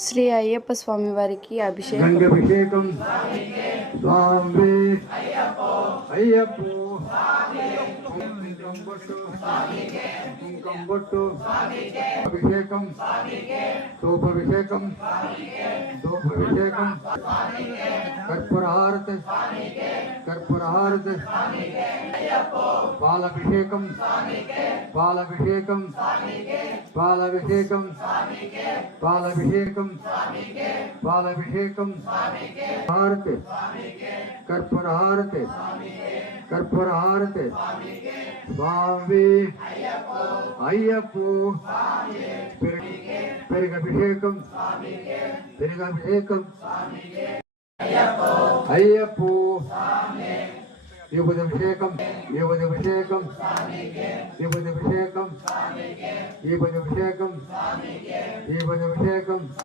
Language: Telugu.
శ్రీ అయ్యప్ప స్వామి వారికి అభిషేకం. గంగాభిషేకం స్వామి అయ్యప్పో కుంకం బొట్టు అభిషేకం ధూపాభిషేకం ధూపాభిషేకం కర్పూర హారతి కర్పూర హారతి పాలాభిషేకం పాలాభిషేకం పాలాభిషేకం పాలాభిషేకం పాలాభిషేకం హారతి కర్పూర హారతి కర్పూర హారతి స్వామి అయ్యప్పో పెరుగభిషేకం పెరుగభిషేకం అయ్యప్పో విభూతిభిషేకం విభూతిభిషేకం విభూతిభిషేకం విభూతిభిషేకం విభూతిభిషేకం